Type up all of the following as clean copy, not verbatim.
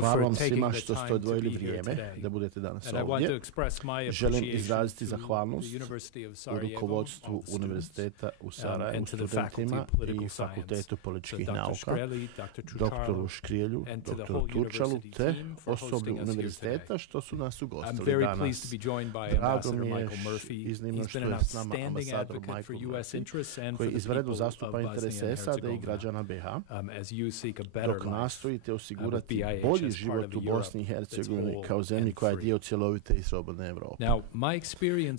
Hvala vam svima što ste odvojili vrijeme da budete danas ovdje. Želim izraziti zahvalnost u rukovodstvu Univerziteta u Sarajevu, studentima i Fakultetu političkih nauka, doktoru Škrijelju, doktoru Turčalu, te osoblju Univerziteta što su nas ugostili danas. Drago mi je iznimno što je s nama ambasador Michael Murphy, koji izvanredno zastupa interese SAD i građana BiH, dok nastojite osigurati bolji život u Bosni i Hercegovini kao zemlji koja je dio cjelovite i slobodne Europe.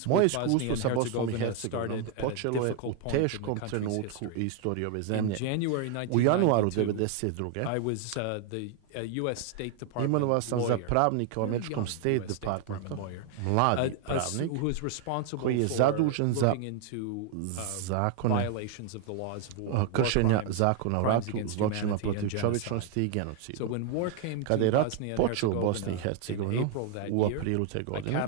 Moje iskustvo sa Bosnom i Hercegovinom počelo je u teškom trenutku istorije ove zemlje. U januaru 1992. Imenovan sam za pravnika u američkom State Departmentu, mladi pravnik koji je zadužen za zakone, kršenja zakona o ratu, zločinima protiv čovječnosti i genocidu. Kada je rat počeo u Bosni i Hercegovini u aprilu te godine,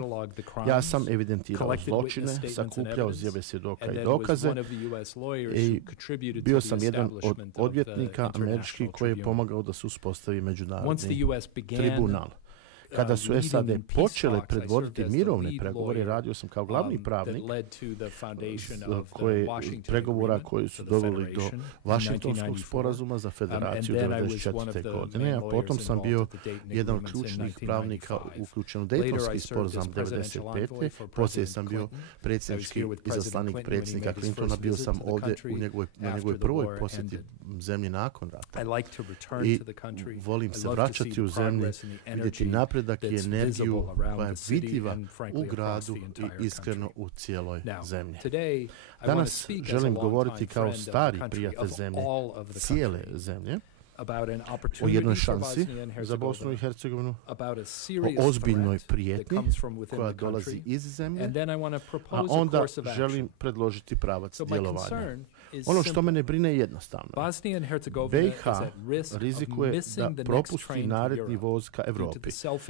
ja sam evidentirao zločine, sakupljao izjave svjedoka i dokaze i bio sam jedan od odvjetnika američkih koji je pomagao da se uspostavi međunarodni tribunal. Kada su SAD počele predvoditi mirovne pregovore, radio sam kao glavni pravnik pregovora koji su doveli do Vašingtonskog sporazuma za federaciju 1994. godine, a potom sam bio jedan od ključnih pravnika uključen u Dejtonski sporazum 1995. Poslije sam bio predsjednički izaslanik predsjednika Clintona, bio sam ovdje na njegovoj prvoj posjeti zemlji nakon rata. I volim se vraćati u zemlji, vidjeti napredak i energiju koja je vidljiva u gradu i iskreno u cijeloj zemlji. Danas želim govoriti kao stari prijatelj zemlje, cijele zemlje, o jednoj šansi za Bosnu i Hercegovinu, o ozbiljnoj prijetnji koja dolazi iz zemlje, a onda želim predložiti pravac djelovanja. Ono što mene brine je jednostavno. BiH rizikuje da propusti naredni voz ka Evropi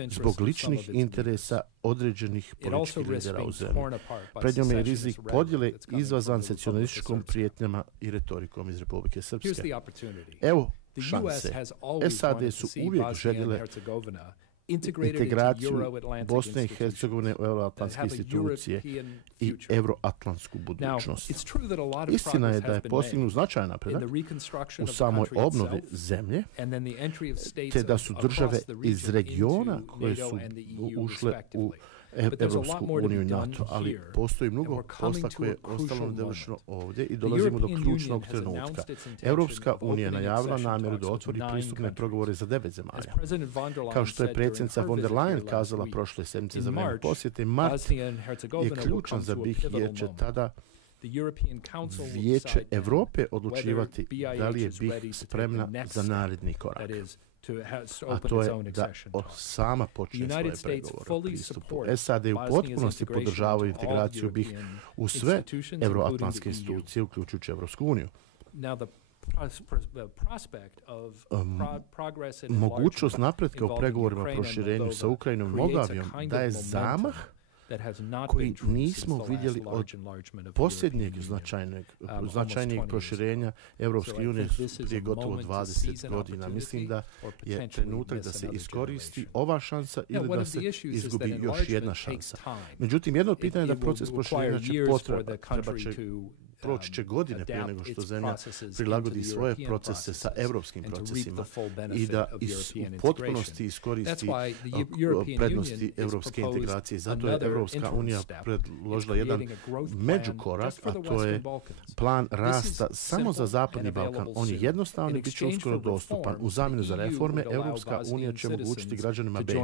zbog ličnih interesa određenih političkih lidera u zemlji. Pred njom je rizik podjele izvazan secesionističkom prijetnjama i retorikom iz Republike Srpske. Evo šanse. SAD su uvijek željele integraciju Bosne i Hercegovine u euroatlantske institucije i euroatlantsku budućnost. Istina je da je postignut značajan napredak u samoj obnovi zemlje, te da su države iz regiona koje su ušle u Evropsku uniju i NATO, ali postoji mnogo posla koje je ostalo nedovršeno ovdje i dolazimo do ključnog trenutka. Evropska unija najavila namjeru da otvori pristupne pregovore za 9 zemalja. Kao što je predsjednica von der Leyen kazala prošle sedmice za vrijeme posjete, mart je ključan za BiH jer će tada Vijeće Europe odlučivati da li je BiH spremna za naredni korak. A to je da sama počne svoje pregovore o pristupu. SAD u potpunosti podržavaju integraciju BiH u sve euroatlantske institucije, uključujući Evropsku uniju. Mogućnost napretka u pregovorima o proširenju sa Ukrajinom i Moldavijom daje zamah koji nismo vidjeli od posljednjeg značajnijeg proširenja Evropske unije prije gotovo 20 godina. Mislim da je trenutak da se iskoristi ova šansa ili da se izgubi još jedna šansa. Međutim, jedno od pitanja je da proces proširenja proći će godine prije nego što zemlja prilagodi svoje procese sa evropskim procesima i da u potpunosti iskoristi prednosti evropske integracije. Zato je Evropska unija predložila jedan međukorak, a to je plan rasta samo za Zapadni Balkan. On je jednostavan i bit će uskoro dostupan. U zamjenu za reforme, Evropska unija će omogućiti građanima BiH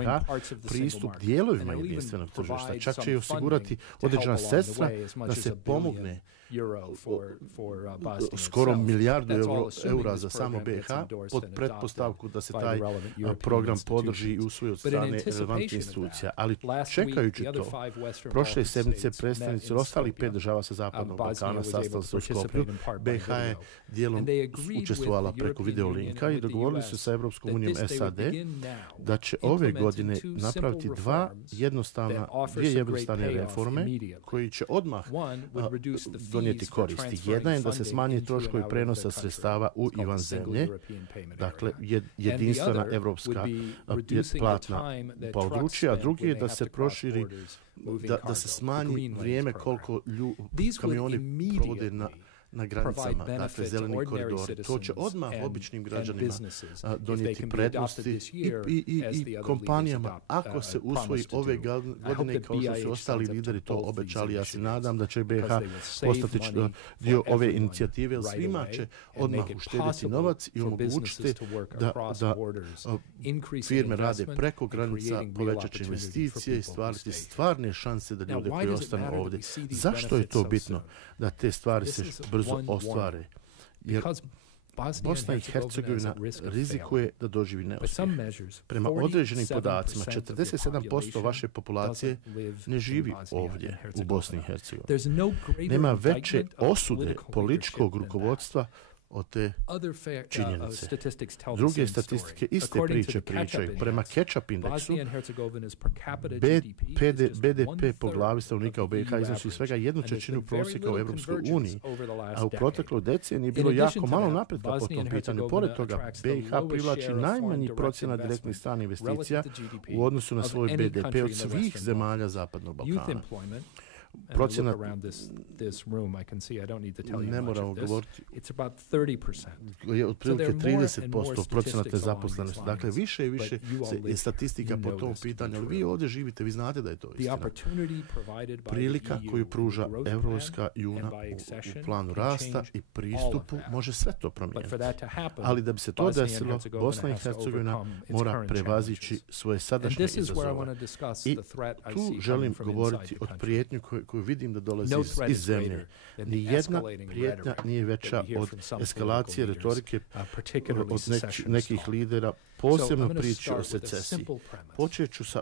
pristup dijelovima jedinstvenog tržišta. Čak će i osigurati određena sredstva da se pomogne skoro milijardu eura za samo BiH pod pretpostavku da se taj program podrži i usvoji od strane relevantnih institucija. Ali čekajući to, prošle sedmice predstavnici ostalih 5 država sa Zapadnog Balkana sastali se u Skopju. BiH je dijelom učestvovala preko videolinka i dogovorili su sa Evropskom unijom SAD da će ove godine napraviti dvije jednostavne reforme koji će odmah donijeti koristi. Jedna je da se smanji troškovi prenosa sredstava u i van zemlje, dakle jedinstvena evropska platna područja, a drugi je da se proširi, da se smanji vrijeme koliko kamioni provode na granicama, dakle zeleni koridori. To će odmah običnim građanima donijeti prednosti i kompanijama. Ako se usvoji ove godine, kao što su ostali lideri to obećali, ja se nadam da će BiH postati dio ove inicijative, jer svima će odmah uštediti novac i omogućiti da firme rade preko granica, povećat će investicije i stvariti stvarne šanse da ljudi koji ostanu ovdje. Zašto je to bitno da te stvari se brzo ostvare? Jer Bosna i Hercegovina rizikuje da doživi neuspjeh. Prema određenim podacima, 47% vaše populacije ne živi ovdje u Bosni i Hercegovini. Nema veće osude političkog rukovodstva od te činjenice. Druge statistike iste priče pričaju. Prema catch-up indeksu, BDP po glavi stanovnika u BiH iznosi svega 1/3 prosjeka u Evropskoj uniji, a u protekloj deceniji je bilo jako malo napretka po tom pitanju. Pored toga, BiH privlači najmanji procenat direktnih stranih investicija u odnosu na svoj BDP od svih zemalja Zapadnog Balkana. Procenat, ne moramo govoriti, je otprilike 30% procenat nezaposlenosti. Dakle, više i više je statistika po tom pitanju, ali vi ovdje živite, vi znate da je to istina. Prilika koju pruža Evropska unija u planu rasta i pristupu može sve to promijeniti. Ali da bi se to desilo, Bosna i Hercegovina mora prevazići svoje sadašnje izazove. I tu želim govoriti o prijetnju koju vidim da dolazi iz zemlje. Nijedna prijetnja nije veća od eskalacije retorike od nekih lidera, posebno priči o secesiji. Počet ću sa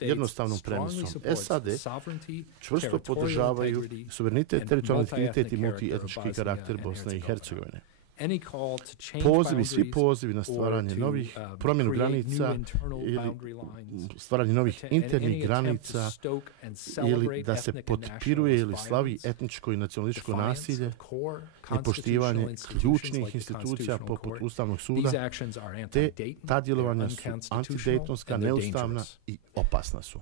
jednostavnom premisom. SAD čvrsto podržavaju suverenitet, teritorijalni integritet i multietnički karakter Bosne i Hercegovine. Svi pozivi na stvaranje novih promjenu granica ili stvaranje novih internih granica ili da se potpiruje ili slavi etničko i nacionalističko nasilje i poštivanje ključnih institucija poput Ustavnog suda, ta djelovanja su antidejtonska, neustavna i opasna su.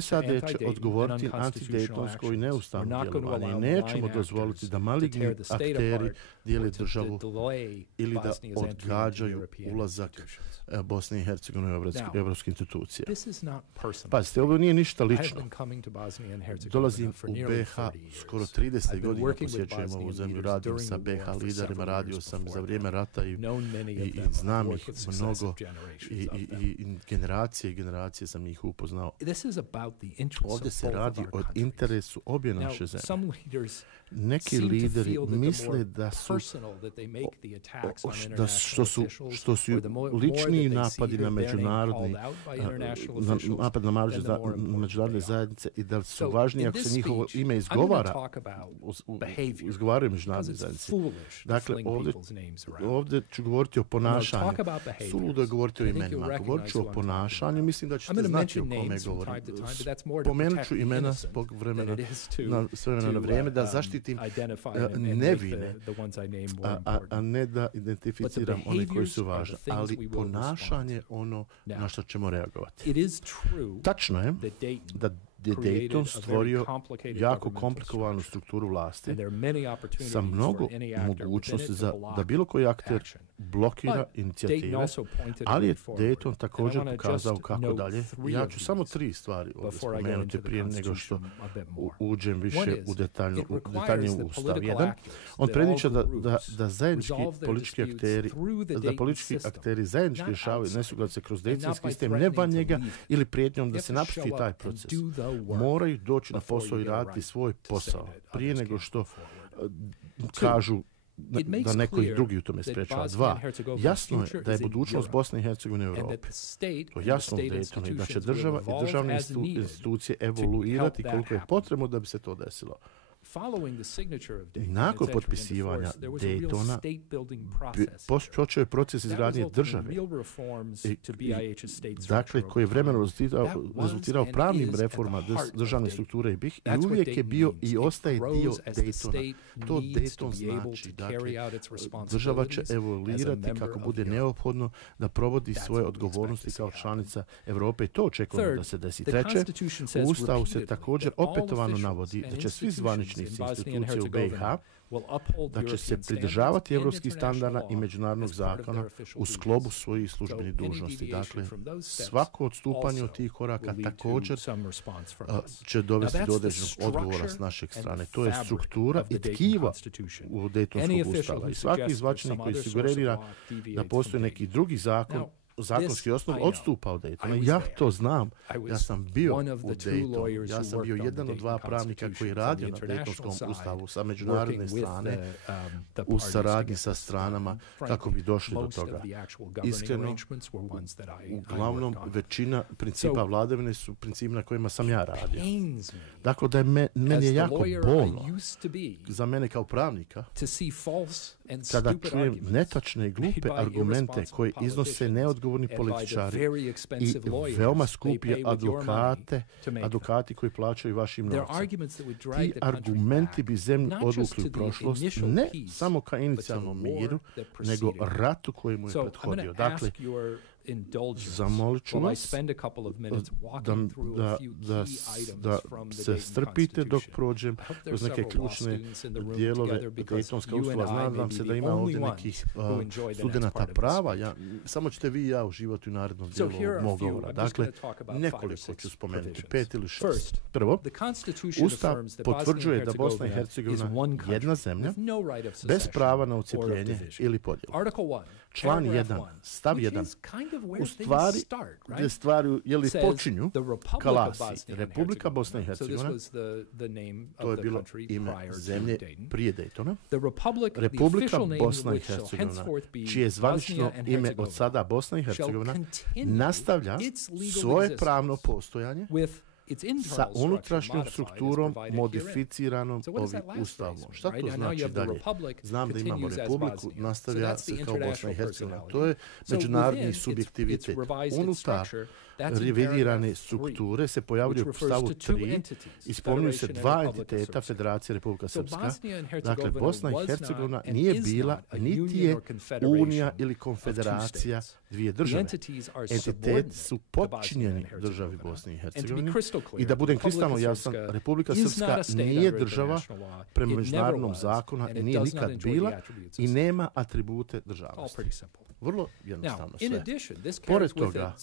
SAD će odgovoriti antidejtonsko i neustavno djelovanje i nećemo dozvoliti da maligni akteri dijele državu ili da odgađaju ulazak Bosne i Hercegovine u evropske institucije. Pazite, ovo nije ništa lično. Dolazim u BiH skoro 30 godina, posjećujem ovu zemlju, radim sa BiH liderima, radio sam za vrijeme rata i znam ih mnogo i generacije sam ih upoznao. Ovdje se radi o interesu obje naše zemlje. Neki lideri misle da što su lični napadi na međunarodne zajednice i da su važni ako se njihovo ime izgovaraju međunarodne zajednice. Dakle, ovdje ću govoriti o ponašanju. Suludo je govoriti o imenima. Govorit ću o ponašanju. Mislim da ćete znati o kome govorim. Pomenut ću imena zbog vremena na vrijeme da zaštitim nevine, a ne da identificiram one koji su važni. Ali ponašanje ono na što ćemo reagovati. Tačno je da je Dayton stvorio jako komplikovanu strukturu vlasti sa mnogo mogućnosti da bilo koji akter blokira inicijative, ali je Dayton također pokazao kako dalje. Ja ću samo 3 stvari ovdje spomenuti prije nego što uđem više u detaljnije u stav 1. On predviđa da zajednički politički akteri zajednički rješavaju nesuglasice kroz Daytonski sistem, ne van njega ili prijetnjom da se napusti taj proces. Moraju doći na posao i raditi svoj posao prije nego što kažu da neko ih drugi u tome sprečava. 2. Jasno je da je budućnost Bosne i Hercegovine u Europi. To je jasno u Daytonu i da će država i državne institucije evoluirati koliko je potrebno da bi se to desilo. Nakon potpisivanja Daytona počeo je proces izgradnje države, dakle, koji je vremenom rezultirao pravnim reformama državne strukture i BiH i uvijek je bio i ostaje dio Daytona. To Dayton znači, dakle, država će evoluirati kako bude neophodno da provodi svoje odgovornosti kao članica Europe i to očekujemo da se desi. Treće, u Ustavu se također opetovano navodi da će svi zvaničnici institucije u BiH da će se pridržavati evropskih standarda i međunarodnog zakona u sklopu svojih službenih dužnosti. Dakle, svako odstupanje od tih koraka također će dovesti do određenog odgovora s naše strane. To je struktura i tkiva u Daytonskog ustava. I svaki zvaničnik koji sugerira da postoji neki drugi zakonski osnov odstupa od Daytona. Ja to znam. Ja sam bio u Daytonu. Ja sam bio jedan od dva pravnika koji je radio na Daytonskom ustavu sa međunarodne strane u saradnji sa stranama kako bi došli do toga. Iskreno, uglavnom većina principa vladavine su principi na kojima sam ja radio. Dakle, da je meni je jako bolno za mene kao pravnika kada čujem netačne i glupe argumente koje iznose neodgovorni političari i veoma skupi advokati koji plaćaju vašim novcem. Ti argumenti bi zemlju odvukli u prošlost ne samo ka inicijalnom miru, nego ratu koji mu je prethodio. Dakle, zamolit ću vas da se strpite dok prođem kroz neke ključne dijelove Daytonska ustava. Znam se da ima ovdje nekih studenata prava. Samo ćete vi i ja uživati u narednom dijelu mog govora. Dakle, nekoliko ću spomenuti, 5 ili 6. Prvo, Ustav potvrđuje da Bosna i Hercegovina jedna zemlja bez prava na ucijepljenje ili podjelu. Član 1, stav 1, u stvari, gdje stvari počinju, kalasi Republika Bosna i Hercegovina, to je bilo ime zemlje prije Daytona, Republika Bosna i Hercegovina, čije zvanično ime od sada Bosna i Hercegovina, nastavlja svoje pravno postojanje sa unutrašnjom strukturom modificiranom ovim ustavom. Šta to znači dalje? Znam da imamo republiku, nastavlja se kao Bosna i Hercegovina. To je međunarodni subjektivitet. Unutar revidirane strukture se pojavljaju u stavu 3 i spominju se dva entiteta Federacije Republika Srpska. Dakle, Bosna i Hercegovina nije bila, niti je unija ili konfederacija dvije države. Entiteti su podčinjeni državi Bosne i Hercegovine. I da budem kristalno jasan, Republika Srpska nije država prema međunarodnom zakonu, nije nikad bila i nema atribute državnosti. Vrlo jednostavno sve. Pored toga,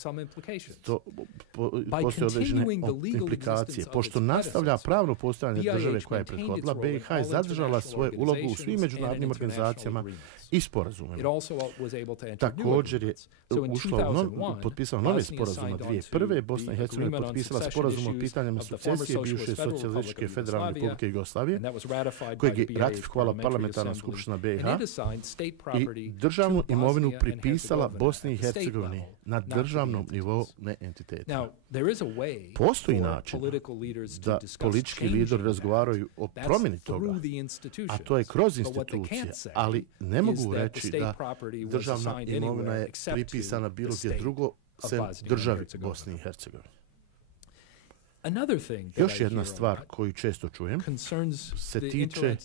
postoje određene implikacije. Pošto nastavlja pravno postojanje države koja je prethodila, BiH je zadržala svoju ulogu u svim međunarodnim organizacijama i sporazumima. Također je potpisala nove sporazume. 2001. Bosna i Hercegovina je potpisala sporazum o pitanjima sukcesije bivše socijalističke federalne republike Jugoslavije, kojeg je ratifikovala parlamentarna skupština BiH i državnu imovinu pripisala Bosni i Hercegovini na državnom nivou, ne entitetu. Postoji način da politički lideri razgovaraju o promjeni toga, a to je kroz institucije, ali ne mogu reći da državna imovina je pripisana bilo gdje drugo sem državi Bosni i Hercegovine. Još jedna stvar koju često čujem se tiče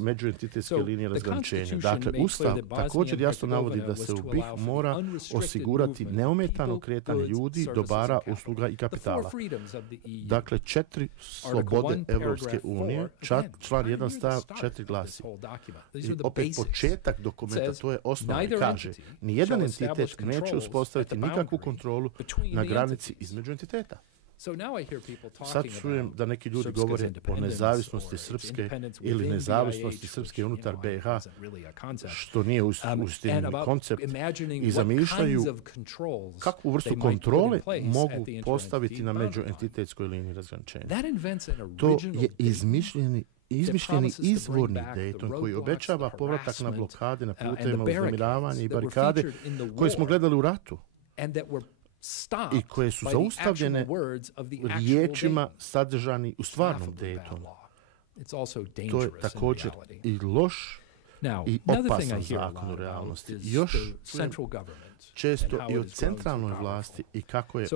međuentitetske linije razgraničenja. Dakle, Ustav također jasno navodi da se u BiH mora osigurati neometano kretanje ljudi, dobara, usluga i kapitala. Dakle, 4 slobode Evropske unije, član 1 stav 4 glasi. I opet početak dokumenta, to je osnova, kaže, nijedan entitet neće uspostaviti nikakvu kontrolu na granici između entiteta. Sad čujem da neki ljudi govore o nezavisnosti Srpske ili nezavisnosti Srpske unutar BiH, što nije uistinu koncept, i zamišljaju kakvu vrstu kontrole mogu postaviti na međuentitetskoj liniji razgraničenja. To je izmišljeni izvorni Dayton koji obećava povratak na blokade, na putevima uznemiravanja i barikade koje smo gledali u ratu i koje su zaustavljene riječima sadržani u stvarnom Daytonu. To je također i loš i opasan zakon u realnosti. Još često i od centralnoj vlasti i kako je,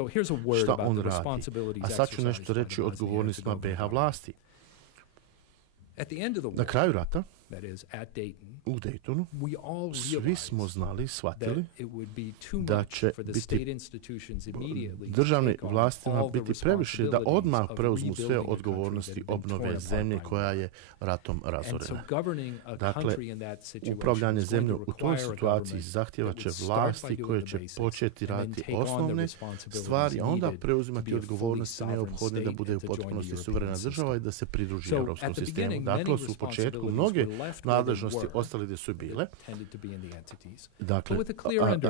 šta on radi. A sad ću nešto reći o odgovornostima BiH vlasti. Na kraju rata, u Daytonu, svi smo znali, shvatili da će biti državne vlastima biti previše da odmah preuzmu sve odgovornosti obnove zemlje koja je ratom razorena. Dakle, upravljanje zemljom u toj situaciji zahtjeva će vlasti koje će početi raditi osnovne stvari, a onda preuzimati odgovornosti neophodne da bude u potpunosti suverena država i da se pridruži europskom sistemu. Dakle, su u početku mnoge nadležnosti ostali gdje su bile. Dakle,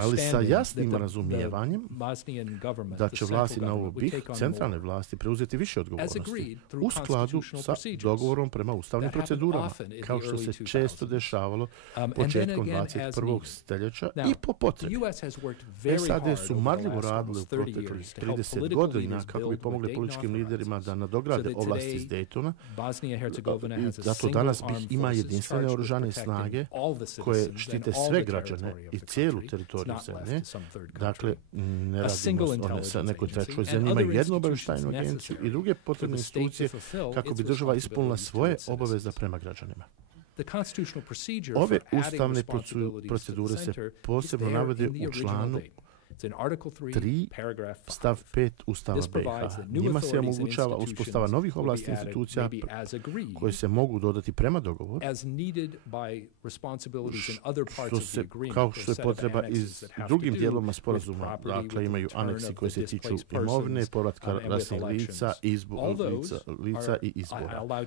ali sa jasnim razumijevanjem da će vlasti na ovo BiH, centralne vlasti, preuzeti više odgovornosti u skladu sa dogovorom prema ustavnim procedurama, kao što se često dešavalo početkom 21. stoljeća i po potrebi. SAD su marljivo radili u proteklih 30 godina kako bi pomogli političkim liderima da nadograde ovlasti iz Daytona. Zato danas BiH ima jedinstvene oružane snage koje štite sve građane i cijelu teritoriju zemlje. Dakle, ne radimo one sa nekoj trećoj zemlji, imaju jednu obavještajnu agenciju i druge potrebne institucije kako bi država ispunila svoje obaveze prema građanima. Ove ustavne procedure se posebno navode u članu 3, stav 5 Ustava BiH. Njima se omogućava uspostava novih ovlasti institucija koje se mogu dodati prema dogovoru, kao što je potreba iz drugim dijelovima sporazuma. Dakle, imaju aneksi koji se tiču imovine, povratka rasnih lica i izbora.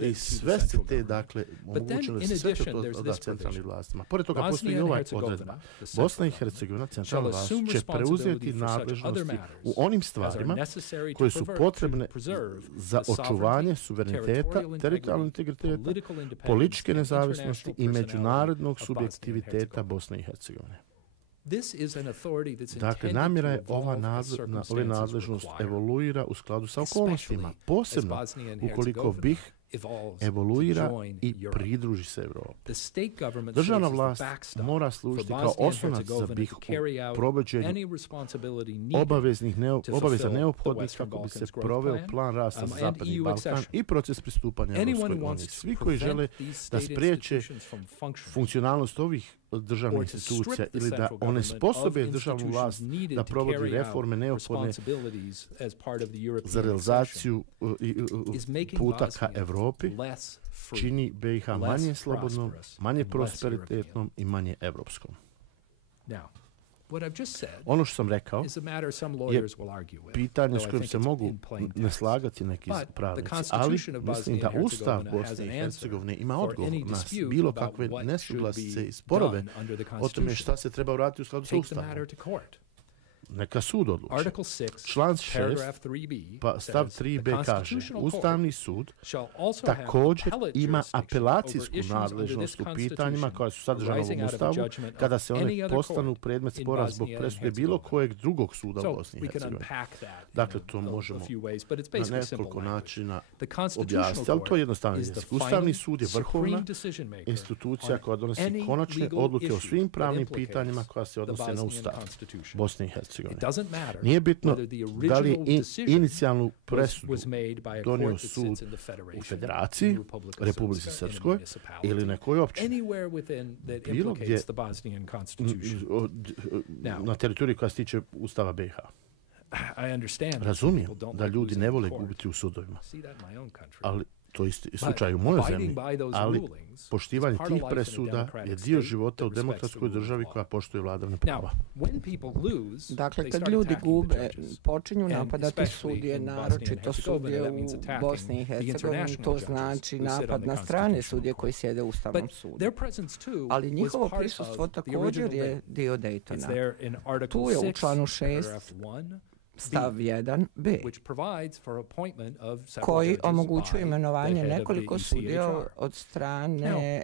I sve se te, dakle, omogućeno da se sve to da centralnim vlastima. Pored toga postoji i ovaj odredba. Bosna i Hercegovina, centralna vlast, će preuzeti nadležnosti u onim stvarima koje su potrebne za očuvanje suvereniteta, teritorijalnog integriteta, političke nezavisnosti i međunarodnog subjektiviteta Bosne i Hercegovine. Dakle, namjera je ove nadležnost evoluira u skladu sa okolnostima, posebno ukoliko BiH evoluira i pridruži se Evropi. Državna vlast mora služiti kao oslonac za BiH u provođenju obaveza neophodnih kako bi se proveo plan rasta za Zapadni Balkan i proces pristupanja Europskoj uniji. Svi koji žele da spriječe funkcionalnost ovih državnih institucija ili da onesposobe državnu vlast da provodi reforme neophodne za realizaciju puta ka Evropi, čini BiH manje slobodnom, manje prosperitetnom i manje evropskom. Ono što sam rekao je pitanje s kojim se mogu ne slagati neki pravnici, ali mislim da Ustav Bosne i Hercegovine ima odgovor na bilo kakve nesuglasice i sporove o tome šta se treba uraditi u skladu sa Ustavom. Neka sud odluči. Član 6, pa stav 3b kaže, Ustavni sud također ima apelacijsku nadležnost u pitanjima koja su sadržana u ovom Ustavu kada se one postanu predmet spora zbog presude bilo kojeg drugog suda u Bosni i Hercegovini. Dakle, to možemo na nekoliko načina objasniti, ali to je jednostavno jezik. Ustavni sud je vrhovna institucija koja donosi konačne odluke o svim pravnim pitanjima koja se odnose na Ustav Bosne i Hercegovine. Nije bitno da li je inicijalnu presudu donio sud u Federaciji, Republici Srpskoj ili nekoj općini. Bilo gdje na teritoriji koja se tiče Ustava BiH. Razumijem da ljudi ne vole gubiti u sudovima, ali to je slučaj u mojoj zemlji, ali poštivanje tih presuda je dio života u demokratskoj državi koja poštuje vladavinu prava. Dakle, kad ljudi gube, počinju napadati sudije, naročito sudije u Bosni i Hercegovini, to znači napad na strane sudije koji sjede u Ustavnom sudu. Ali njihovo prisustvo također je dio Daytona. Tu je u članu 6 stav 1b, koji omogućuje imenovanje nekoliko sudija od strane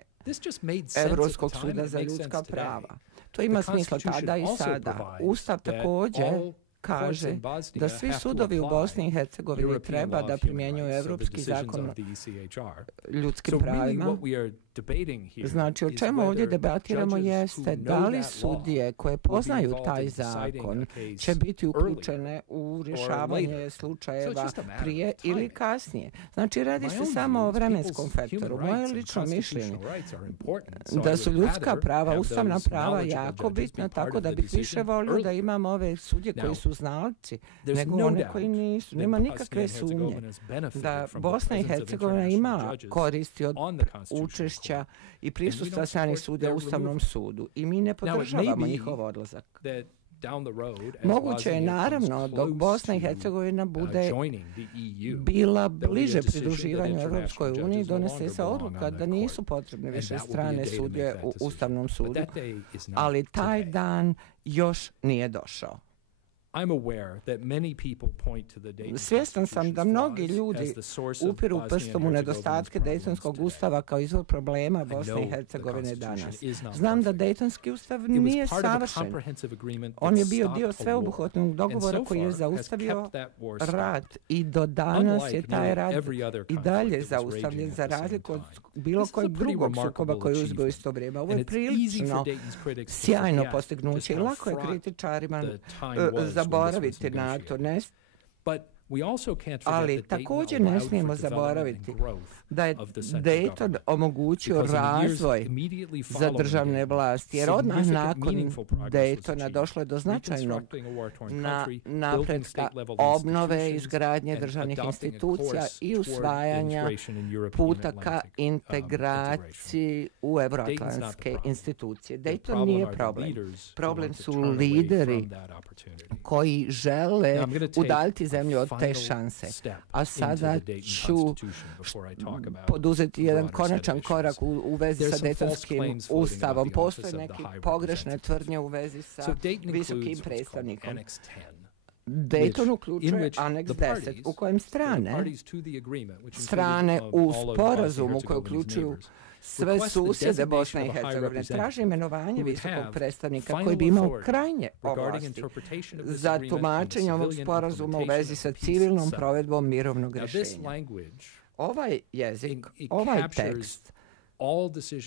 Evropskog suda za ljudska prava. To ima smisla tada i sada. Ustav također kaže da svi sudovi u Bosni i Hercegovini treba da primjenjuju Evropski zakon o ljudskim pravima. Znači, o čemu ovdje debatiramo jeste da li sudije koje poznaju taj zakon će biti uključene u rješavanje slučajeva prije ili kasnije. Znači, radi se samo o vremenskom faktoru. Moje lično mišljenje da su ljudska prava, ustavna prava jako bitna, tako da bih više volio da imamo ove sudje koji su znalci, nego one koji nisu. Nema nikakve sumnje da Bosna i Hercegovina imala koristi od učešća i prisustva stranih sudija u Ustavnom sudu i mi ne podržavamo njihov odlazak. Moguće je naravno dok Bosna i Hercegovina bude bila bliže pridruživanju Evropskoj uniji donese se odluka da nisu potrebne više strane sudije u Ustavnom sudu, ali taj dan još nije došao. Svjestan sam da mnogi ljudi upiru prstom u nedostatke Dejtonskog ustava kao izvor problema Bosne i Hercegovine danas. Znam da Dejtonski ustav nije savršen. On je bio dio sveobuhvatnog dogovora koji je zaustavio rat i do danas je taj rat i dalje zaustavljen za razliku od bilo kojeg drugog sukoba koji je uzgoj isto vrijeme. Ovo je prilično sjajno postignuće i lako je kritičarima zaboraviti na to. Ali također ne smijemo zaboraviti da je Dayton omogućio razvoj za državne vlasti, jer odmah nakon Daytona došlo je do značajnog napretka obnove, izgradnje državnih institucija i usvajanja puta ka integraciji u evroatlantske institucije. Dayton nije problem. Problem su lideri koji žele udaljiti zemlju od te šanse. A sada ću poduzeti jedan konačan korak u vezi sa Dejtonskim ustavom. Postoje neke pogrešne tvrdnje u vezi sa visokim predstavnikom. Dayton uključuje aneks 10 u kojem strane u sporazumu koje uključuju sve susjede Bosne i Hercegovine traže imenovanje visokog predstavnika koji bi imao krajnje ovlasti za tumačenje ovog sporazuma u vezi sa civilnom provedbom mirovnog rješenja. Ovaj jezik, ovaj tekst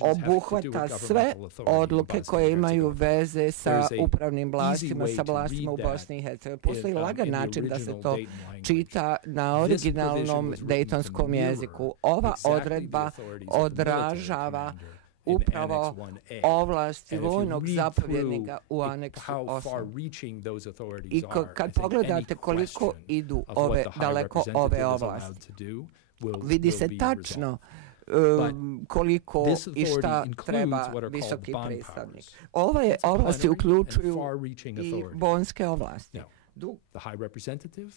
obuhvata sve odluke koje imaju veze sa upravnim vlastima, sa vlastima u Bosni i Hercegovini. Postoji lagan način da se to čita na originalnom dejtonskom jeziku. Ova odredba odražava upravo ovlasti vojnog zapovjednika u aneksu 8. I kad pogledate koliko idu daleko ove ovlasti, vidi se tačno koliko i šta treba visoki predstavnik. Ove ovlasti uključuju i bonske ovlasti.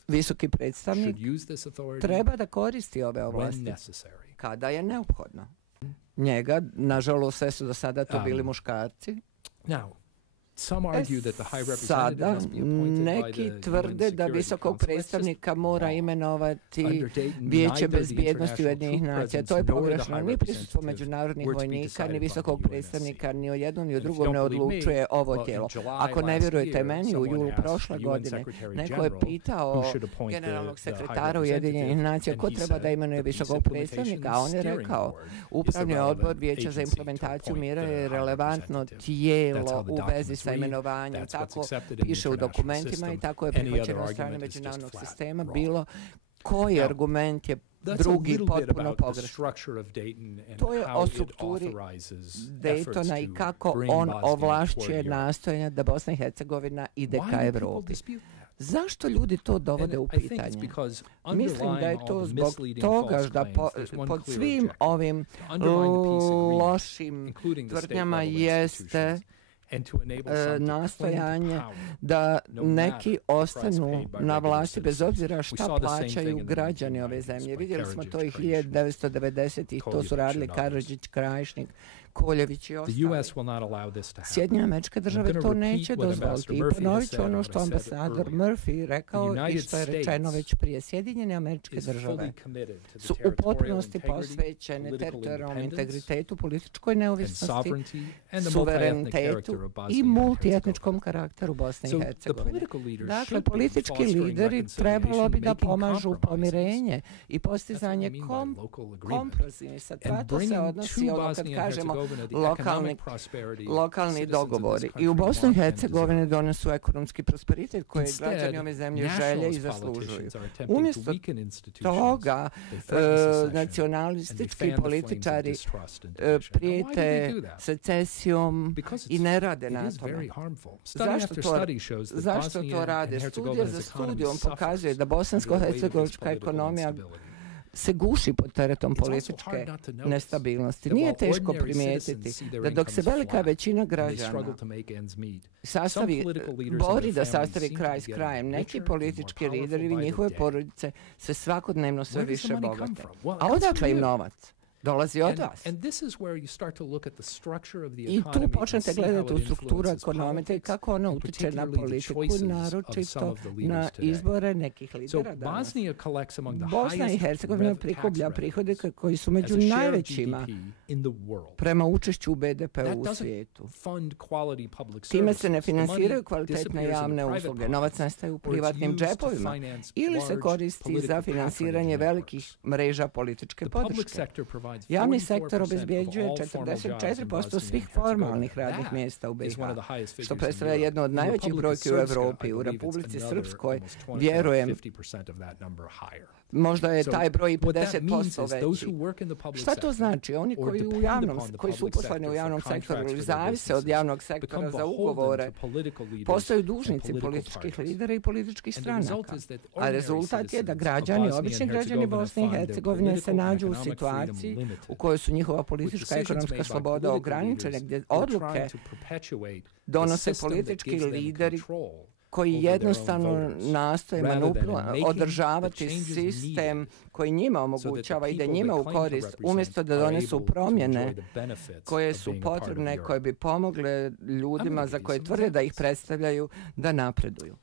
Visoki predstavnik treba da koristi ove ovlasti kada je neophodno. Njega, nažalost, sve su do sada to bili muškarci. Sada neki tvrde da visokog predstavnika mora imenovati Vijeće bezbjednosti Ujedinjenih nacija. To je pogrešno. Ni prisustvo međunarodnih vojnika, ni visokog predstavnika, ni o jednom ni o drugom ne odlučuje ovo tijelo. Ako ne vjerujete meni, u julu prošle godine neko je pitao generalnog sekretara Ujedinjenih nacija ko treba da imenuje visokog predstavnika, a on je rekao upravni odbor Vijeća za implementaciju mira je relevantno tijelo u vezi sa imenovanjem. Tako piše u dokumentima i tako je prihvaćeno od strane međunarodnog sistema. Bilo koji argument je drugi potpuno pogrešan. To je o strukturi Daytona i kako on ovlašćuje nastojanja da Bosna i Hercegovina ide ka Evropi. Zašto ljudi to dovode u pitanje? Mislim da je to zbog toga da pod svim ovim lošim tvrdnjama jeste nastojanje da neki ostanu na vlasti bez obzira šta plaćaju građani ove zemlje. Vidjeli smo to i 1990-ih, to su radili Karadžić, Krajišnik, Koljević i ostali. Sjedinjene Američke Države to neće dozvoliti. I ponovit ću ono što ambasador Murphy rekao i što je rečeno već prije. Sjedinjene Američke Države su u potpunosti posvećene teritorijalnom integritetu, političkoj neovisnosti, suverenitetu i multietničkom karakteru Bosne i Hercegovine. Dakle, politički lideri trebalo bi da pomažu pomirenje i postizanje kompromisa. To se odnosi ono kad kažemo lokalni dogovori. I u Bosni i Hercegovini donesu ekonomski prosperitet koji građani ove zemlje želje i zaslužuju. Umjesto toga, nacionalistički političari prijete secesijom i ne rade na tome. Zašto to rade? Studija za studijom pokazuje da bosansko-hercegovačka ekonomija se guši pod teretom političke nestabilnosti. Nije teško primijetiti da dok se velika većina građana bori da sastavi kraj s krajem, neki politički lideri i njihove porodice se svakodnevno sve više bogate. A odakle im novac? Dolazi od vas. I tu počnete gledati u strukturu ekonomike i kako ona utiče na politiku, naročito na izbore nekih lidera danas. Bosna i Hercegovina prikuplja prihode koji su među najvećima prema učešću u BDP-u u svijetu. Time se ne finansiraju kvalitetne javne usluge. Novac nastaje u privatnim džepovima ili se koristi za finansiranje velikih mreža političke podrške. Javni sektor obezbjeđuje 44% svih formalnih radnih mjesta u BiH, što predstavlja jedno od najvećih brojki u Evropi. U Republici Srpskoj, vjerujem, možda je taj broj i 50% veći. Šta to znači? Oni koji su uposleni u javnom sektoru ili zavise od javnog sektora za ugovore, postaju dužnici političkih lidera i političkih stranaka. A rezultat je da obični građani Bosne i Hercegovine se nađu u situaciji u kojoj su njihova politička i ekonomska sloboda ograničene, gdje odluke donose politički lideri koji jednostavno nastoje održavati sistem koji njima omogućava, ide njima u korist, umjesto da donesu promjene koje su potrebne, koje bi pomogle ljudima za koje tvrde da ih predstavljaju da napreduju.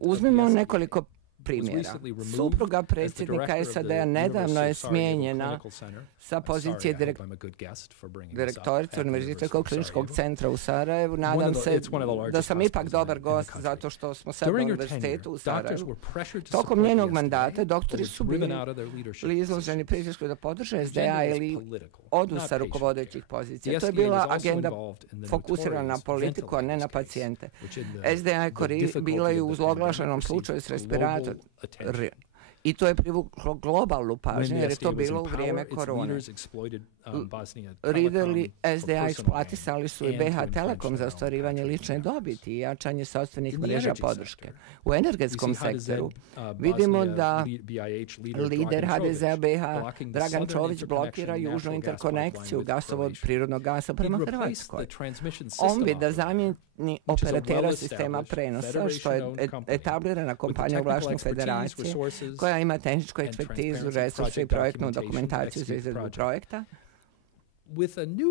Uzmimo nekoliko primjera. Supruga predsjednika SAD-a nedavno je smijenjena sa pozicije direktorice Univerzitetskog kliničkog centra u Sarajevu. Nadam se da sam ipak dobar gost zato što smo sad na univerzitetu u Sarajevu. Tokom njenog mandata doktori su bili izloženi pritisku da podrže SDA ili odu sa rukovodećih pozicija. To je bila agenda fokusirana na politiku, a ne na pacijente. SDA je bila i u zloglašenom slučaju s respirator. I to je privuklo globalnu pažnju jer je to bilo u vrijeme korone. Lideri SDA eksploatisali su i BH Telekom za ostvarivanje lične dobiti i jačanje sopstvenih mreža podrške. U energetskom sektoru vidimo da lider HDZ-a BH Dragan Čović blokira južnu interkonekciju gasovod prirodnog gasa prema Hrvatskoj. On bi da zamijeni operatera sistema prenosa, što je etablirana kompanija u vlasništvu federacije, koja ima tehničku ekspertizu, resurse i projektnu dokumentaciju za izradu projekta.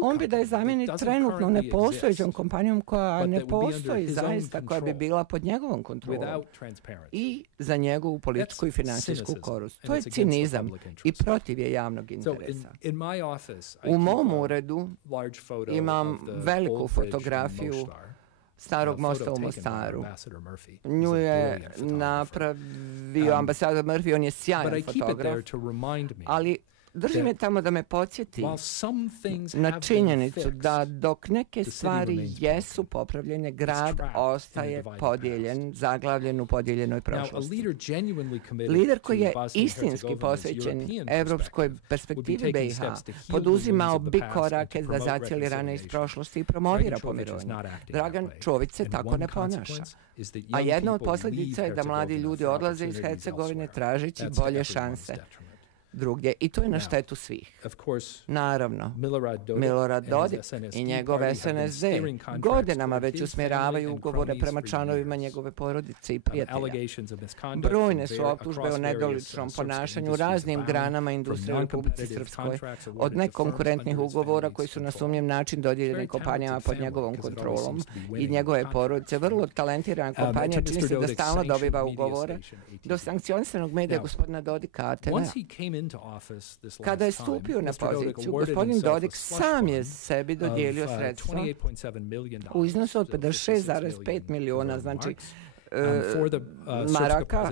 On bi da je zamijeni trenutno nepostojećom kompanijom koja ne postoji zaista, koja bi bila pod njegovom kontrolom i za njegovu političku i finansijsku korist. To je cinizam i protiv je javnog interesa. U mom uredu imam veliku fotografiju Starog mosta u Mostaru. Nju je napravio ambasador Murphy, on je sjajan fotograf, ali držim je tamo da me podsjeti na činjenicu da dok neke stvari jesu popravljene, grad ostaje podijeljen, zaglavljen u podijeljenoj prošlosti. Lider koji je istinski posvećen evropskoj perspektivi BiH poduzimao bi korake da zacijeli rane iz prošlosti i promovira pomirenje. Dragan Čović se tako ne ponaša. A jedna od posljedica je da mladi ljudi odlaze iz Hercegovine tražeći bolje šanse. drugdje i to je na štetu svih. Naravno, Milorad Dodik i njegov SNSD godinama već usmjeravaju ugovore prema članovima njegove porodice i prijatelja. Brojne su optužbe o nedoličnom ponašanju u raznim granama industrije u Republici Srpskoj, od nekonkurentnih ugovora koji su na sumnjiv način dodijeljeni kompanijama pod njegovom kontrolom i njegove porodice. Vrlo talentirana kompanija čini se da stalno dobiva ugovore, do sankcionisanog medija gospodina Dodika ATV. Kada je stupio na poziciju, gospodin Dodik sam je sebi dodijelio sredstva u iznosu od 56,5 miliona, znači maraka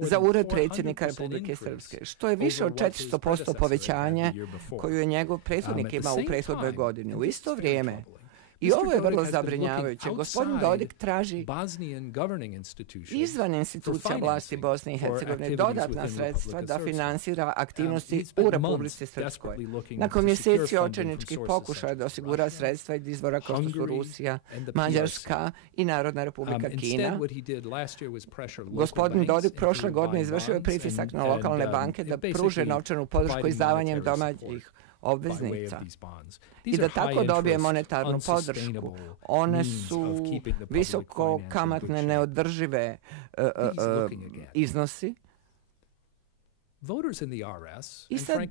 za ured predsjednika Republike Srpske, što je više od 400% povećanje koju je njegov prethodnik imao u prethodnoj godini. U isto vrijeme, i ovo je vrlo zabrinjavajuće, gospodin Dodik traži izvan institucija vlasti Bosne i Hercegovine dodatna sredstva da finansira aktivnosti u Republici Srpskoj. Nakon mjeseci očajničkih pokušaja da osigura sredstva iz izvora kao što su Rusija, Mađarska i Narodna Republika Kina, gospodin Dodik prošle godine izvršio je pritisak na lokalne banke da pruže novčanu podršku izdavanjem domaćih obveznica i da tako dobije monetarnu podršku. One su visoko kamatne, neodržive iznosi. I sad,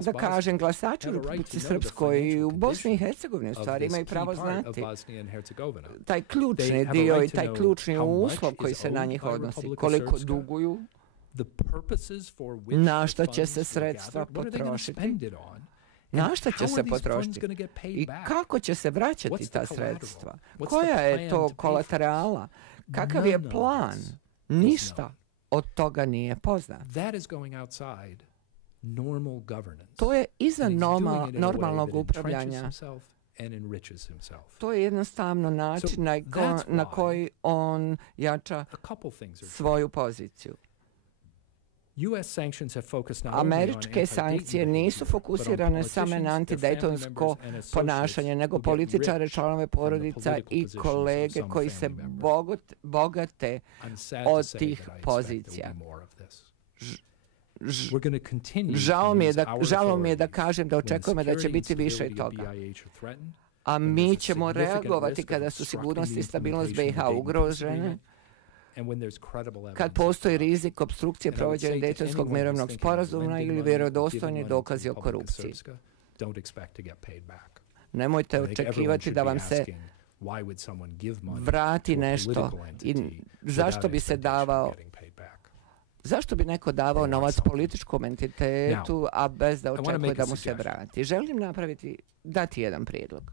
da kažem, glasači u Republici Srpskoj i u Bosni i Hercegovini u stvari imaju pravo znati taj ključni dio i taj ključni uslov koji se na njih odnosi. Koliko duguju, na što će se sredstva potrošiti, na što će se potrošiti i kako će se vraćati ta sredstva. Koja je to kolaterala? Kakav je plan? Ništa od toga nije poznat. To je izvan normalnog upravljanja. To je jednostavno način na koji on jača svoju poziciju. Američke sankcije nisu fokusirane samo na antidejtonsko ponašanje, nego političare, članove porodica i kolege koji se bogate od tih pozicija. Žao mi je da kažem da očekujemo da će biti više toga. A mi ćemo reagovati kada su sigurnost i stabilnost BiH ugrožene, kad postoji rizik opstrukcije provođenja Dejtonskog mirovnog sporazuma ili vjerodostojni dokazi o korupciji. Nemojte očekivati da vam se vrati nešto i zašto bi se davao, zašto bi neko davao novac političkom entitetu, a bez da očekuje da mu se vrati. Želim dati jedan prijedlog.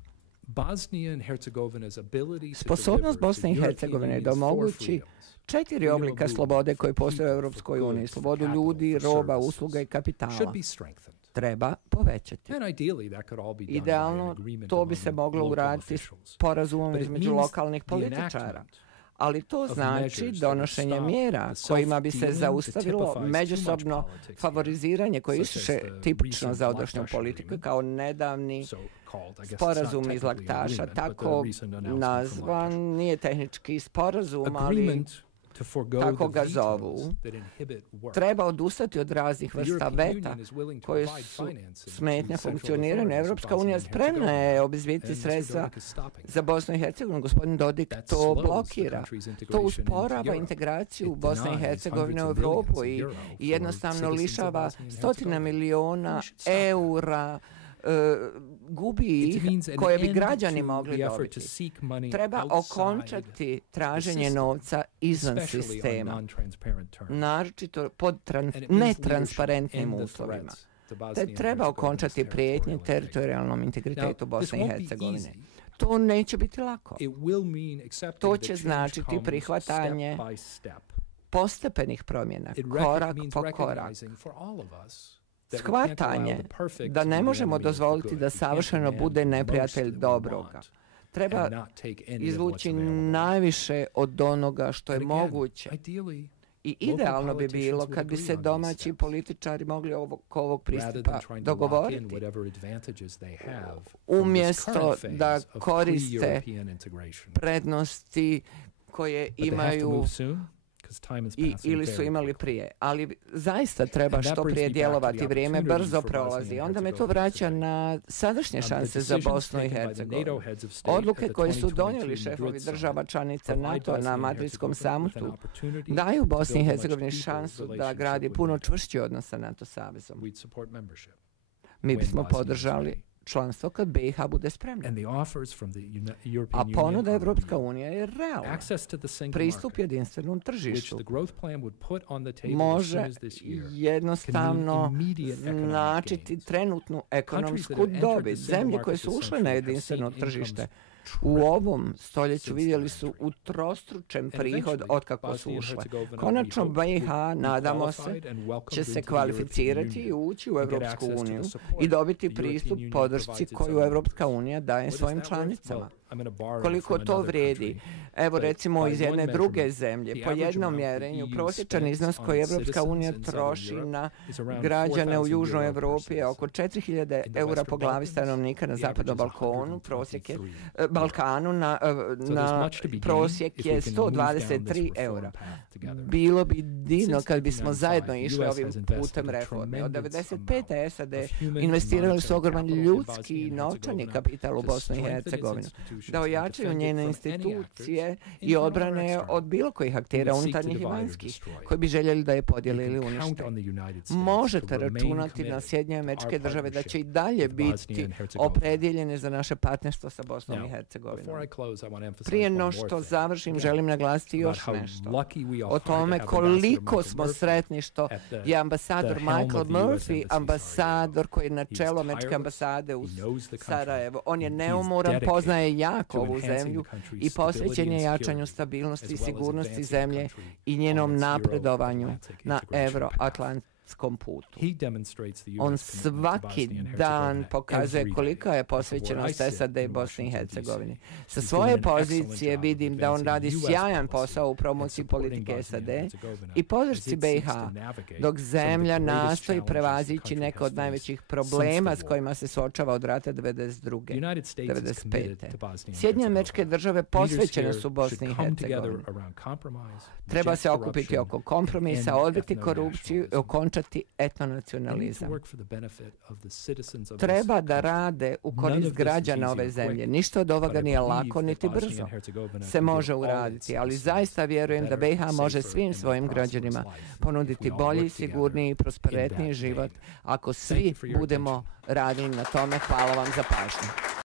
Sposobnost Bosne i Hercegovine da omogući 4 oblika slobode koje postoje u Europskoj uniji, slobodu ljudi, roba, usluga i kapitala, treba povećati. Idealno, to bi se moglo uraditi sporazumom između lokalnih političara. Ali to znači donošenje mjera kojima bi se zaustavilo međusobno favoriziranje koje je više tipično za ondašnju politiku, kao nedavni sporazum iz Laktaša, tako nazvan, nije tehnički sporazum, ali tako ga zovu. Treba odustati od raznih vrsta veta koje su smetnja funkcioniranja. Evropska unija spremna je obezbijediti sredstva za Bosnu i Hercegovinu. Gospodin Dodik to blokira. To usporava integraciju Bosne i Hercegovine u Evropu i jednostavno lišava 100 miliona eura gubi ih koje bi građani mogli dobiti. Treba okončati traženje novca izvan sistema, naročito pod netransparentnim uslovima. Treba okončati prijetnje teritorijalnom integritetu Bosne i Hercegovine. To neće biti lako. To će značiti prihvatanje postepenih promjena, korak po korak. Shvatanje da ne možemo dozvoliti da savršeno bude neprijatelj dobroga. Treba izvući najviše od onoga što je moguće. I idealno bi bilo kad bi se domaći političari mogli oko ovog pristupa dogovoriti. Umjesto da koriste prednosti koje imaju ili su imali prije. Ali zaista treba što prije djelovati, vrijeme brzo prolazi. Onda me to vraća na sadašnje šanse za Bosnu i Hercegovinu. Odluke koje su donijeli šefovi država članica NATO na madridskom samitu daju Bosni i Hercegovini šansu da gradi puno čvršći odnos sa NATO savezom. Mi bismo podržali članstvo kad BiH bude spremna. A ponuda Evropska unija je realna. Pristup jedinstvenom tržištu može jednostavno značiti trenutnu ekonomsku dobit. Zemlje koje su ušle na jedinstveno tržište u ovom stoljeću vidjeli su utrostručen prihod otkako su ušle. Konačno BiH, nadamo se, će se kvalificirati i ući u Evropsku uniju i dobiti pristup podršci koju Evropska unija daje svojim članicama. Koliko to vrijedi? Evo recimo iz jedne druge zemlje, po jednom mjerenju, prosječan iznos koji Evropska unija troši na građane u Južnoj Evropi je oko 4.000 eura po glavi stanovnika na zapadnom Balkanu, na prosjek je 123 eura. Bilo bi divno kad bismo zajedno išli ovim putem reforme. Od 1995. SAD investirali su ogroman ljudski i novčani kapital u Bosnu i Hercegovinu, da ojačaju njene institucije i odbrane od bilo kojih aktera, unutarnjih i vanjskih, koji bi željeli da je podijele ili unište. Možete računati na Sjedinjene Američke Države da će i dalje biti opredjeljene za naše partnerstvo sa Bosnom i Hercegovinom. Prije no što završim, želim naglasiti još nešto. O tome koliko smo sretni što je ambasador Michael Murphy, ambasador koji je na čelu Američke ambasade u Sarajevu. On je neumoran, poznaje jako ovu zemlju i posvećen je jačanju stabilnosti i sigurnosti zemlje i njenom napredovanju na euroatlantskom putu. On svaki dan pokazuje kolika je posvećenost SAD i Bosni i Hercegovini. Sa svoje pozicije vidim da on radi sjajan posao u promociji politike SAD i podršci BiH, dok zemlja nastoji prevazići neke od najvećih problema s kojima se suočava od rata 1992-1995. Sjedinjene Američke Države posvećene su Bosni i Hercegovini. Treba se okupiti oko kompromisa, odbiti korupciju i okončati etnonacionalizam. Treba da rade u korist građana ove zemlje. Ništa od ovoga nije lako niti brzo se može uraditi, ali zaista vjerujem da BiH može svim svojim građanima ponuditi bolji, sigurniji i prosperetniji život ako svi budemo radili na tome. Hvala vam za pažnju.